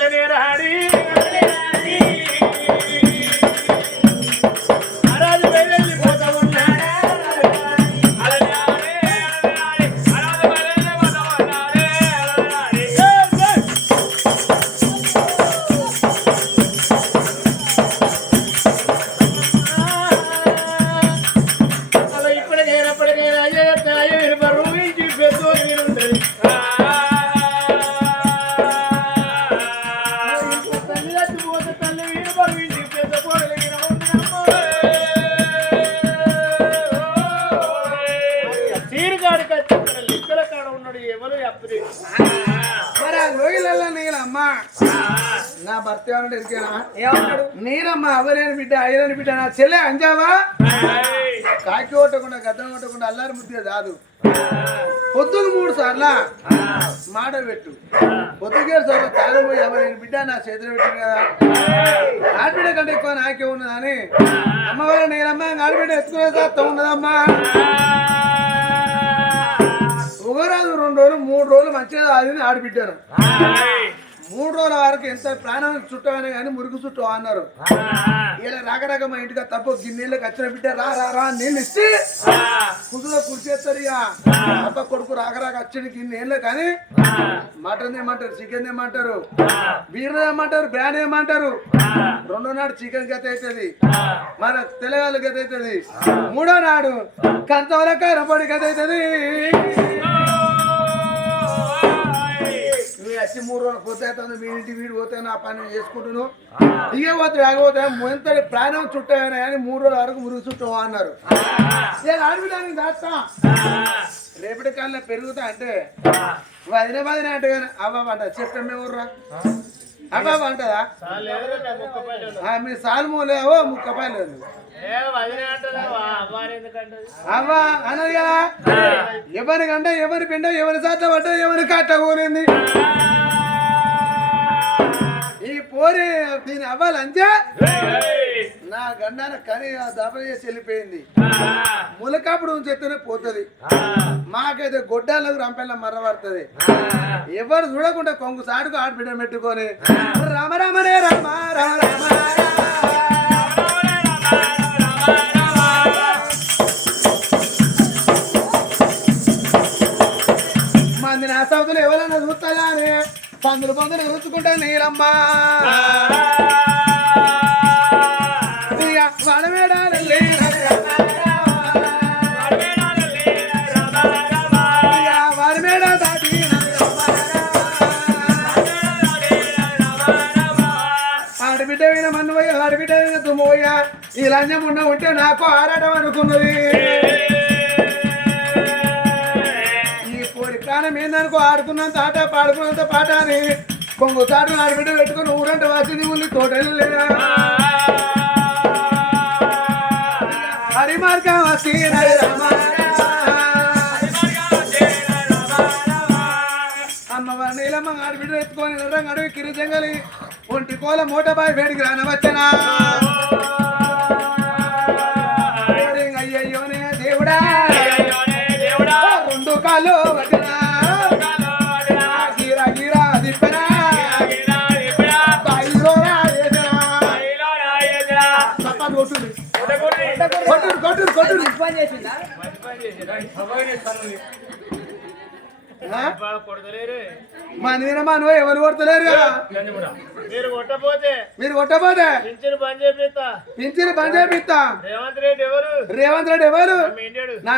అల్లనే రాడి భర్త ఏమన్నా ఎరికేనా? ఏమన్నాడు? నీరమ్మ అవలేని బిడ్డ అయ్యలేని బిడ్డ నా చెల్లె అంజావా? కాకి కొట్టకుండా గద్దం కొట్టకుండా అల్లారి ముద్దే కాదు. పొద్దుకు మూడు సార్లా మాట పెట్టు. పొద్దుకే సార్లు తాను పోయి ఎవరైనా బిడ్డ నా చేతిలో పెట్టింది కదా. ఆడబిడ్డ కంటే ఎక్కువ నాకే ఉన్నదని అమ్మవారు నేనమ్మ ఆడబిడ్డ ఎత్తుకునే సార్ ఉన్నదమ్మా ఒకరాదు రెండు రోజులు మూడు రోజులు మంచిగా అది ఆడిబిడ్డాను. మూడు రోజుల వరకు ఎంత ప్రాణం చుట్టమైనా కానీ మురుగు చుట్టూ అన్నారు. ఇలా రాక రాక మా ఇంటికి తప్పు గిన్నెళ్ళకి వచ్చిన బిడ్డ రా రా రా నీళ్ళు ఇచ్చి కుదులో కుర్చేస్తారు ఇక. అత్త కొడుకు రాక రాక వచ్చిన గిన్నెళ్ళు కానీ మటన్ ఏమంటారు చికెన్ ఏమంటారు బీర్ ఏమంటారు బ్రాండ్ ఏమంటారు? రెండో నాడు చికెన్ గత అవుతుంది మన తెలంగాణ గత అవుతుంది మూడో నాడు కంచవల కరపడి గత అవుతుంది వచ్చి మూడు రోజులు పోతే మీ ఇంటి వీడు పోతే నా పని చేసుకుంటున్నాను. ఇగే పోతే ఆగపోతే ఎంత ప్రాణం చుట్టాయని కానీ మూడు రోజుల వరకు మురుగు చుట్టూ అన్నారు. నేను ఆడబిడ్డానికి దాస్తా? రేపటి కాలంలో పెరుగుతా అంటే వదిన అంటే కానీ అవ్వ అంట చెప్పమే ఊర్రా. అవ్వ అంటదా ఆ, మీ సాల్మో లేవో ముక్కపాయ లేదు అవ్వ అన్నది కదా? ఎవరికంటే ఎవరి పిండ ఎవరి సాట పడ్డ ఎవరి కట్ట కూరింది ఈ పోరి దీని అవ్వాలంటే నా గండాన కని దెబ్బ చేసి వెళ్ళిపోయింది. ములకాపుడు చెత్తనే పోతుంది. మాకైతే గొడ్డాలకు రంపెల్ల మర్రబడుతుంది ఎవరు చూడకుండా కొంగు సాటుకు ఆడబిడ్డ పెట్టుకొని రామ రామనే రామ రామ రామ మంది నా సౌతులు ఎవరైనా చూస్తాయా అని పందులు పందులు చూసుకుంటా నీలమ్మ. లంజం ఉన్న ఉంటే నాకు ఆడటం అనుకున్నది. ఈ కోరి ప్రాణం ఏందనుకో ఆడుకున్నంత ఆట పాడుకున్నంత పాట అని కొంగు చాటు ఆడబిడ్డ పెట్టుకుని ఊరంట వాసింది ఉంది తోటలు లేదా? హరిమార్గం మార్గం అమ్మవారి నీలమ్మ ఆడబిడ్డ ఎత్తుకొని ఎర్రంగా అడవి కిరిజంగలి. ఒంటి కోల మూట బాయి వేడికి రానవచ్చనా? కొట్టుడు కొట్టుడు. కొట్టుడు ఆ? మా నీరమ్మా నువ్వు ఎవరు కొడతలేరు కదా? మీరు కొట్టపోతే మీరు కొట్టబోతే పింఛను బంద్ చేపిస్తా. పింఛని బంద్ చేపిస్తా. రేవంత్ రెడ్డి ఎవరు? రేవంత్ రెడ్డి ఎవరు? నా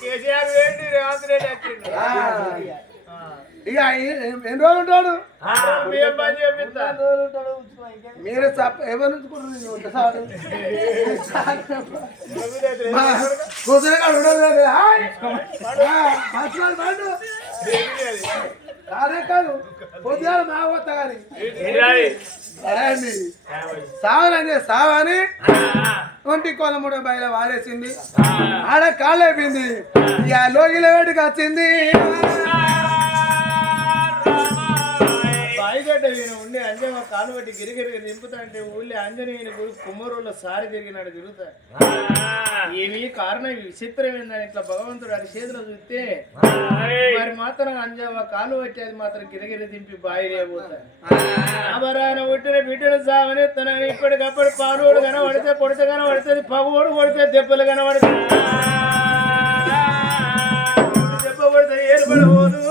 కేసీఆర్ వేయండి రేవంత్ రెడ్డి. ఇక ఎన్ని రోజులు ఉంటాడు? మీరు తప్ప ఎవరు కూతురు ఉండదు పండు కాదే. కాదు పొద్దుగాల మా పోతా కానీ. సావనండి సావని ఒంటి కోలముడ బయట వారేసింది ఆడ కాళ్ళైపోయింది ఇక లోగిల వేడికి వచ్చింది బాయిగడ్డ ఈయన ఉండి అంటే మా కాలు పెట్టి గిరిగిరి దింపుతా అంటే ఊళ్ళో ఆంజనేయుని గురి కుమ్మరుల సారి తిరిగినాడు తిరుగుతా. ఏమి కారణం ఈ విచిత్రం ఏందని ఇట్లా భగవంతుడు అది చేతిలో చూస్తే మరి మాత్రం అంజావ కాలు పట్టి అది మాత్రం గిరిగిరి దింపి బాయిలే పోతా. అమరాన పుట్టిన బిడ్డను సావనెత్తనని ఇప్పటికప్పుడు పాలోడు కనబడితే కొడితే కనబడుతుంది పగోడు కొడితే దెబ్బలు కనబడుతుంది. దెబ్బ కొడితే ఏర్పడబోదు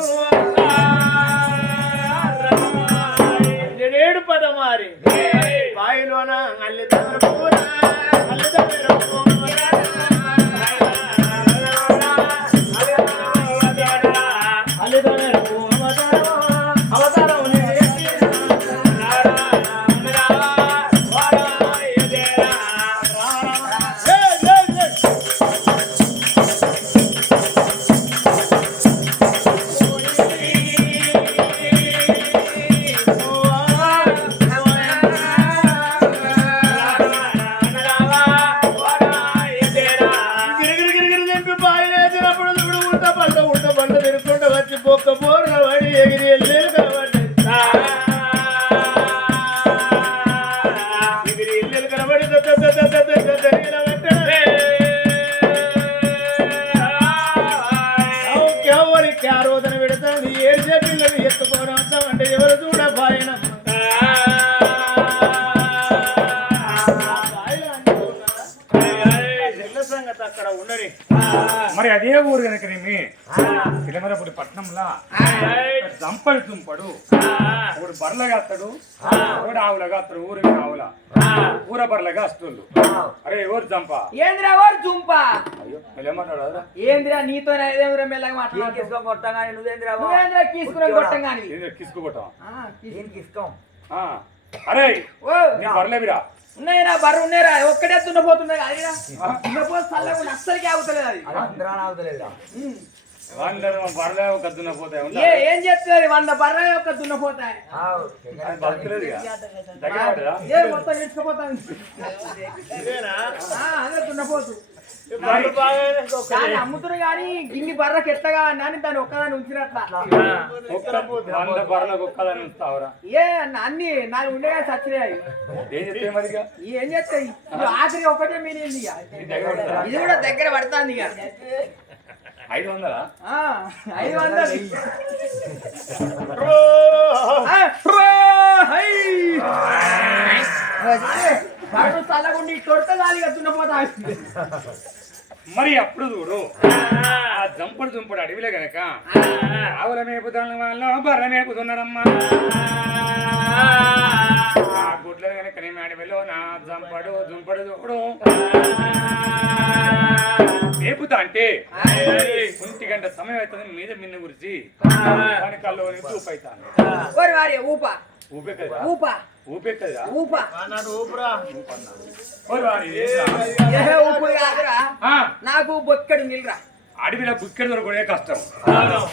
బాయిలోన అల్లి మరి అదే ఊరు కనుక నేమి తిలమరపుడి పట్నంలో దంపడి. దుంపడు ఒకడు బర్రలుగా అత్తడు ఒకడు ఆవులగా అత్తడు ఊరికి ఆవుల. ఊర బర్రలుగా అస్తుళ్ళు అరే ఎవరు దంప ఏంద్రా వాడు జుంపా? అయ్యో అదరా ఏంద్రా నీతో మెల్లగా నువ్వేంద్రా నువ్వేంద్రా కొట్టం? కానీ దీనికి ఇష్టం ఆ. అరే బర్రలేవిరా ఉన్నాయిరా బర్రు ఉన్నాయిరా ఒక్కటే దున్నపోతున్నాయి అదిరా దున్నపోతే చల్లగా అస్సలకి ఆగుతలేదు అది. అది ఏ చెప్తుంది వంద బర్ర యొక్క దున్నపోతాయి. అది మొత్తం ఇదేనా? అదే దున్నపోతు. దాన్ని అమ్ముతున్నారు కానీ గిన్ని బర్రకు ఎట్టగా అని దాన్ని ఒక్కదాన్ని ఉంచినట్ల ఒక్క వంద బర్రెలకు ఒక్కదాన్ని ఉంచుతావురా ఏ అన్న అన్ని నాలుగు ఉండే కానీ సచ్చినాయి ఏం మరి? ఏం చేస్తాయి ఆఖరి ఒకటే మీరేంది ఇక ఇది కూడా దగ్గర పడుతుంది ఇక ఐదు వందలా ఆ, ఐదు వందలు రో! ఆ, రో, హై. చల్లగుండి తొడత మరి అప్పుడు చూడు. ఆ జంపడు దుంపడు అడవిలో గనక. ఆవుల మేపుతున్న వాళ్ళు బర్ర మేపుతున్నారమ్మా ఆ గుడ్ల గనక నేను అడవిలో నా జంపడు దుంపడు చూడు. మేపుతా అంటే ఒంటి గంట సమయం అవుతుంది మీద మిన్న గురించి దాని కల్లో చూపైతాను ఓరి వారి ఊప. ఊపే. ఊప. ఊపే కాదురా నాకు బొక్కడు నిల్రా. అడవిలో బుక్కెడు దొరకడే కష్టం.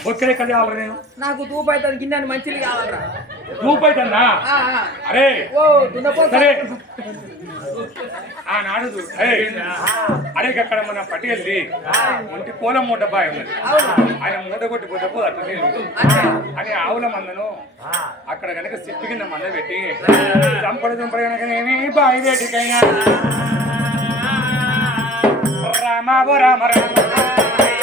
బుక్కెడు ఎక్కడ కావాలి నేను? నాకు తూపు అవుతుంది గిన్నెని మంచిది కావాలరా. ఆ, ఆ. అరే. సరే. ఆ నాడు చూ- ఏయ్, అరే అక్కడ మన పట్టుకెళ్ళి ఒంటి పూల మూట బాయ్ ఉన్నది. ఆయన మూట కొట్టి పోతే అట్లా నీళ్ళు అని ఆవుల మందను అక్కడ కనుక చెట్టు కింద మంద పెట్టి చంపడు దుంపడు కనుక నేమి బావి వేటికైనా. రామ ఓ రామ రామ రామ.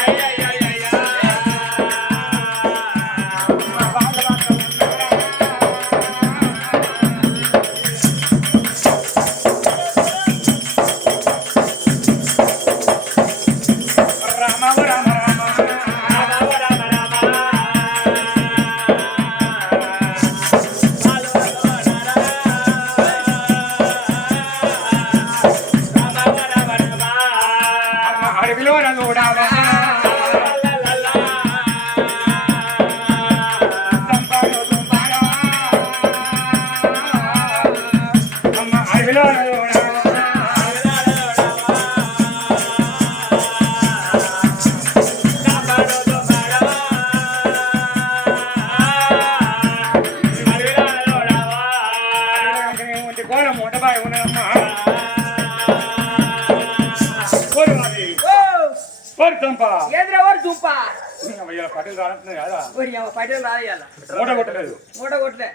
మూట కొట్టలేదు మూట కొట్టలే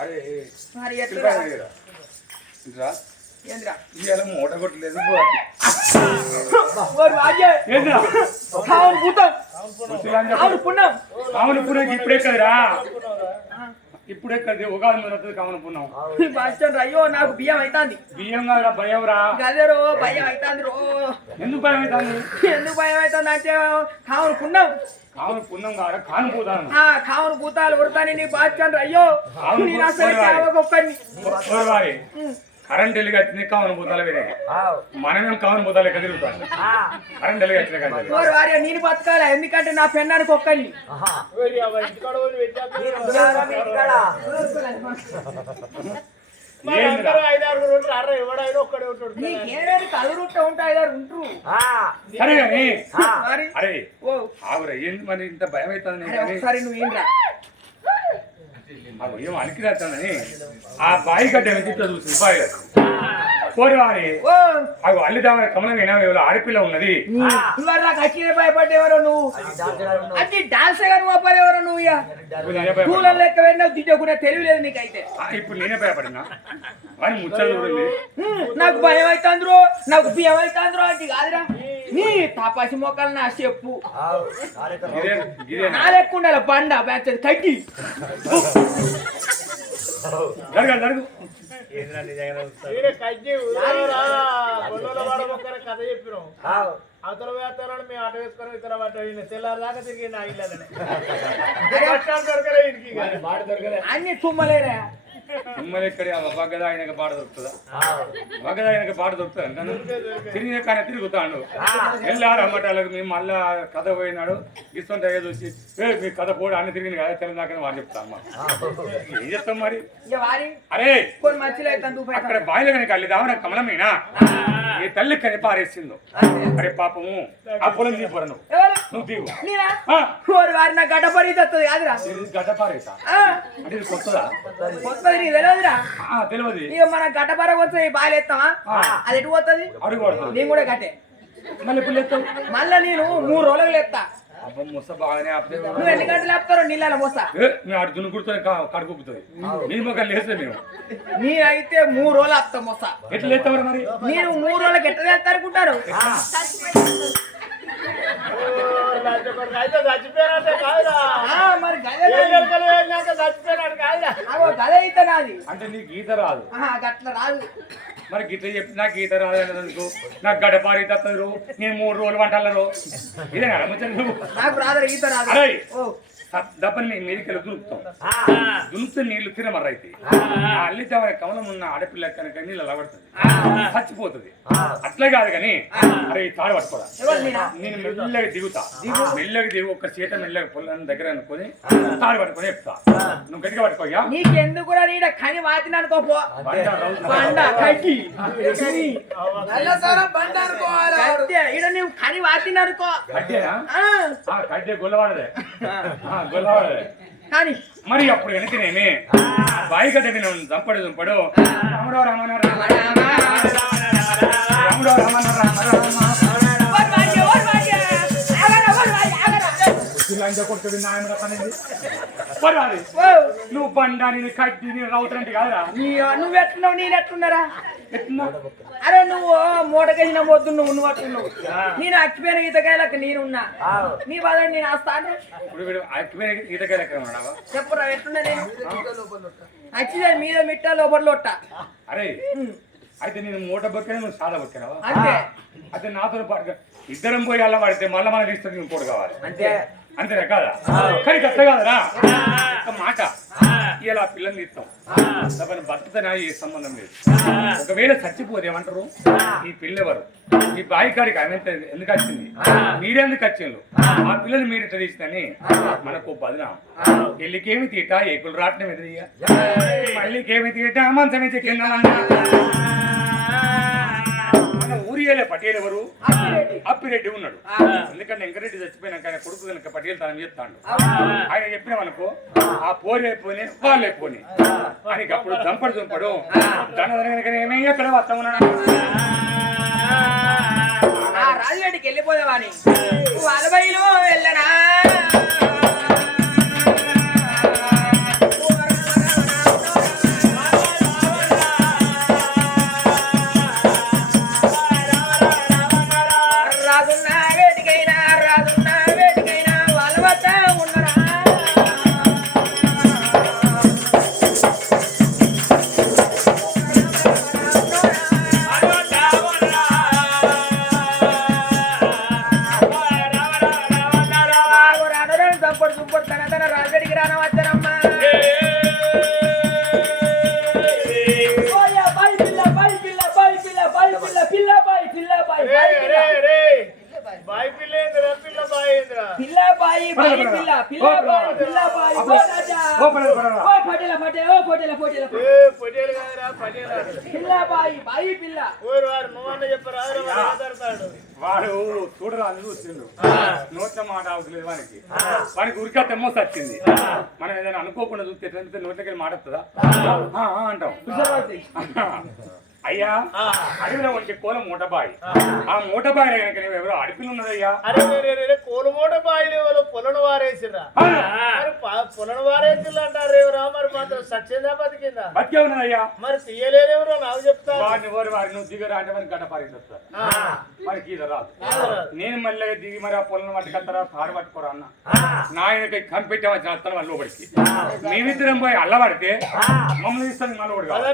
అరే మరి ఎట్లా ఏంద్రా? ఇవాళ మూట కొట్టలేదు ఏంద్రా? పుణ్యం. కామన పుణ్యం ఇప్పుడే కదరా? ఇప్పుడే కదా ఉగాది మొదలు కామన పుణ్యం. బాస్టన్ అయ్యో నాకు బియ్యం అవుతాంది బియ్యం కాదురా భయం రా. గదే రో భయం అవుతాంది రో. ఎందుకు భయం అవుతాను ఎందుకు భయం అవుతుంది అంటే పుణ్యం. కామన పుణ్యం కాదా? కాను పోతాను ఆ కావును భూతాలు కొడతాని నీ బాస్టన్ అయ్యో. కావును నేను అసలు వారి కరెంట్ వెళ్ళి వచ్చింది కామన పోతాలు వేరే. మనమేం కామన పోతాలు ఎక్కడ తిరుగుతాం. కరెంట్ వెళ్ళి వచ్చిన కానీ నేను బతకాలి? ఎందుకంటే నా పెన్నానికి ఒక్కడిని. సరే కానీ అరే ఓ. ఆవురా ఏంటి మరి ఇంత భయం అవుతుంది ఒకసారి నువ్వు అవి ఏం ఆ బాయి గడ్డ ఇట్లా చూసి బాయి. ఓ. అవి అల్లిదామని కమలం వినా ఆడపిల్ల ఉన్నది. ఇవాళ నాకు అచ్చిన భయపడ్డేవరో నువ్వు? అది డాన్స్గా నువ్వు అవ్వలేవరో నువ్వు. పూల లెక్క వెళ్ళినావు దిద్దకుండా తెలియలేదు నీకైతే. ఆ, ఇప్పుడు నేనే భయపడినా? అని ముచ్చలు నాకు భయం అవుతుందిరో నాకు బియ్యం అవుతుందిరో అంటే కాదురా. నీ తాపాసి మొక్కలు నా చెప్పు. నా లెక్క ఉండాలి బండ బెంచది కట్టి. కథ చెప్పినాం. అవతల వేస్తారని మేము అటు వేసుకొని ఇతర పట్ట తెల్లారి దాకా తిరిగి నా ఇక. అన్ని తుమ్మలేరా? మిమ్మల్ని ఇక్కడ బగ్గద ఆయనకి బాట దొరుకుతుందా? ఆయనకి బాట దొరుకుతుంది? అంటాను తిరిగి కానీ తిరుగుతాడు వెళ్ళారు అమ్మటాలకు మేము మళ్ళా కథ పోయినాడు. ఇస్తుంటే చూసి ఏ మీ కథ పోడు అన్ని తిరిగింది కదా తెలంగాణ వాడు చెప్తా అమ్మ. ఏం చెప్తాం మరి? అరే! అక్కడ బాయిల కనుక అల్లి దావన కమలమేనా? ఈ తల్లి కని పారేసిందో. అరే పాపము ఆ పొలం ఎవరు? నువ్వు తీవు ఓరి వారి నా గడ్డ పరి వస్తుంది కాదురా. గడ్డ పారేసా? అంటే ఇది కొత్తదా? వస్తుంది నీకు తెలియదురా ఆ, తెలియదు ఇక మన గడ్డ పర వస్తుంది బాగా ఎత్తావా? అది ఎటు పోతుంది? అడుగు నేను కూడా కట్టే మళ్ళీ ఇప్పుడు లేస్తావు మళ్ళా నేను మూడు రోజులకు లేస్తా అబ్బా ముస బాగానే ఆపితే నువ్వు ఎన్ని గంటలు లేపుతారో నీళ్ళ మోసా ఏ, మేము అటు దున్నుకుడుతో కడుకుతుంది మీ మొక్క లేస్తే మేము. నేనైతే మూడు రోజులు ఆపుతా మోసా. ఎట్లా లేస్తావు మరి నేను మూడు రోజులకి ఎట్లా చేస్తా అనుకుంటారు అయితే చచ్చిపోయినట్టే కాదురా ఆ, మరి కాదురా గదే నాది అంటే నీకు గీత రాదు. గట్ల రాదు మరి గీత చెప్పి నాకు గీత రాదు అన్నదనుకో నాకు గడపారి తత్తరు నేను మూడు రోజులు వంటలరు ఇదే నువ్వు? నాకు రాదు. ఈత రాదు అరే. ఓ దెబ్బని నీ మీదకి ఆ. దునుకుతే నీళ్ళు తినమరైతే ఆ. అల్లితేవర కమలం ఉన్న ఆడపిల్ల కనుక నీళ్ళు లవడుతుంది. చచ్చిపోతుంది. అట్లే కాదు కానీ అరే తాడు పట్టుకోరా. నేనా మెల్లగా దిగుతా. మెల్లగా దిగు ఒక చేత మెల్లగా పొలం దగ్గర అనుకొని తాడు పట్టుకొని చెప్తా నువ్వు గట్టిగా పట్టుకోయ్యా? నీకెందుకు కూడా నీడ? కని వాతిని అనుకోపో బండ కట్టి. ఈడ నువ్వు కని వాతిని అనుకో ఆ. గొల్లవాడదే కానీ మరి అప్పుడు వెనకనేమి బాయి గడ్డ నేను చంపడు చంపడు రాముడో రామనో రామ రాముడో రామనో రామ రామ నువ్వు బండాని కడ్డీని రౌతులంటే కాదురా నీ నువ్వు ఎట్లున్నావు నేను ఎట్లున్నారా ఎట్లా అరే నువ్వు మూటకేసిన మొద్దు నువ్వు నువ్వు అట్లున్నావు. నేను అక్కిపోయిన ఈతకాయలకు నేనున్నా. నీ బాధ నేను వస్తాను. చెప్పురా ఎట్లున్నా నేను? అచ్చిదే మీద మిట్ట లోపల లొట్ట. అరే అయితే నేను మూట బొక్కినా నువ్వు సాదా బొక్కినావా అంతే అయితే నాతో పాటు ఇద్దరం పోయి అల్ల పడితే మళ్ళీ మన తీసుకొని ఇంకోటి కావాలి. అంతే. అంతేనా కాదా? కానీ కట్ట కాదరా. ఒక మాట. ఇలా పిల్లల్ని ఇస్తాం తప్పని బతుకుతానా ఏ సంబంధం లేదు. ఒకవేళ చచ్చిపోతే ఏమంటారు? ఈ పిల్లెవరు ఈ బాయి కాడికి ఆమె ఎందుకు వచ్చింది? మీరెందుకు వచ్చిండ్రు? ఆ. పిల్లలు మీరు తీసిందని మనకు బదనాం. పెళ్ళికేమి తీట ఏకులు రాట్నం ఎదురయ్యా మళ్ళీకేమి తీట మంచమే చెక్కిందా ఊరియేలే పటేల్ ఎవరు? అప్పిరెడ్డి. ఉన్నాడు. ఎందుకంటే వెంకరెడ్డి చచ్చిపోయినాక ఆయన కొడుకు కనుక పటేల్ తనం చేస్తాడు ఆయన చెప్పినామనుకో ఆ పోరు అయిపోయి వాళ్ళు అయిపోయి ఆయనకి అప్పుడు దంపడు దుంపడు ఏమీ ఎక్కడ వస్తా ఉన్నాడు ఆ రాజుగడ్డికి వెళ్ళిపోదామని. అలబైలో వెళ్ళనా? పటేల పటేల ఏ పొట్టేలు కాదురా పటేలు. పిల్ల బాయి బాయి పిల్ల. ఓరు వారు నువ్వన్న చెప్పరా ఆధారతాడు వాడు చూడరా అని చూసిండు నోట్ల మాట అవసరం వానికి. వానికి ఉరికా తెమ్మో సచ్చింది. మనం ఏదైనా అనుకోకుండా చూస్తే నోట్లకి మాట వస్తుందా అంటాం అయ్యా అడవిలో ఉంటే కోల మూటబాయి. ఆ. మూటబాయి కనుక ఎవరో అడవిలో ఉన్నదయ్యా అరే రే, రే, రే, కోలుమూట బాయిలు వాళ్ళు పొలను వారేసిరా ఆ, మరి పొలను వారేసిల్లు అంటారు ఎవరా మరి మాత్రం సచ్చిందా బతికిందా? బతికే ఉన్నదయ్యా. మరి తీయలేదేవరో నాకు చెప్తా ఎవరు వారిని నువ్వు దిగరా అంటే వారికి గడ్డ పారేసి వారికి ఈత రాదు. నేను మళ్ళీ దిగి మరి ఆ పొలం పట్టుకెళ్తారా? తాడు పట్టుకోరా అన్న. నాయనకి కంపెట్టి వచ్చిన అత్తలు వాళ్ళు లోపలికి. మేమిద్దరం పోయి అల్లబడితే మమ్మల్ని ఇస్తాను మళ్ళీ ఒకటి కావాలి.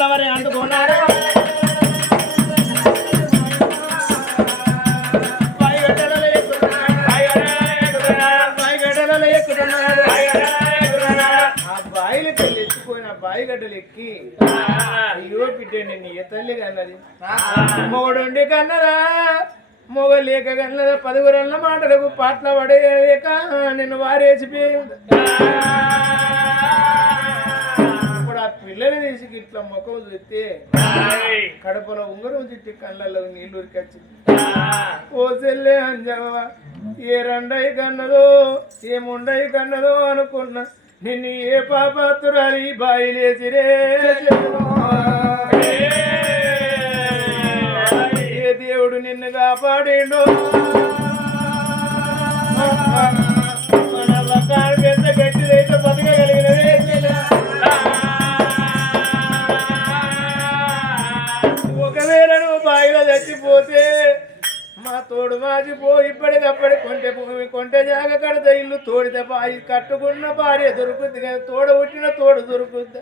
పిల్లలవరే అందుకున్నారు బాయి ఆ బాయిలు పెళ్ళి ఎత్తుపోయిన ఎక్కి అయ్యో బిడ్డండి నీ తల్లి కన్నది. మొగడుండి కన్నదా? మొగ లేక కన్నదా? పదుగురన్న మాటలకు పాటలు పడేయక నిన్ను వారేసిపోయింది పిల్లని తీసి ఇట్లా ముఖం చూస్తే కడుపులో ఉంగరం చుట్టి కళ్ళల్లో నీళ్ళు ఉరికొచ్చింది. ఓ చెల్లె అంజవ్వ ఏ రండై కన్నదో ఏ ముండై కన్నదో అనుకున్నా నిన్ను ఏ పాపాతురాలి బాయిలేసిరే ఏ దేవుడు నిన్ను కాపాడిండు. మన తోడు మాచిపో ఇప్పటికప్పటి కొంటె భూమి కొంటె జాగ కడత ఇల్లు తోడితే బాయి కట్టుకున్న భార్య దొరుకుద్ది కానీ తోడ పుట్టిన తోడు దొరుకుద్ది.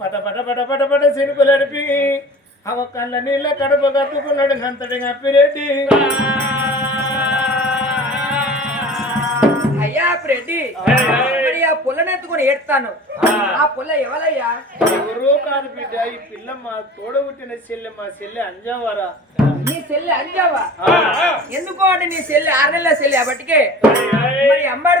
పట పట పట పట పట సినుకులు నడిపి అవ కళ్ళ నీళ్ళ కడప కట్టుకున్నాడు అంతటి అప్పిరెడ్డి. అయ్యా ప్రెడ్డి మరి ఆ పుల్లని ఎత్తుకొని ఏడుతాను ఆ. పుల్ల ఎవరయ్యా ఎవరో కాదు బిడ్డ ఈ పిల్ల మా తోడ పుట్టిన చెల్లె మా చెల్లె అంజావరా. నీ సెల్లె అంజావా? ఎందుకో అంటే నీ సెల్లె ఆరు నెలల సెల్లె బట్టికే. మరి అమ్మాడు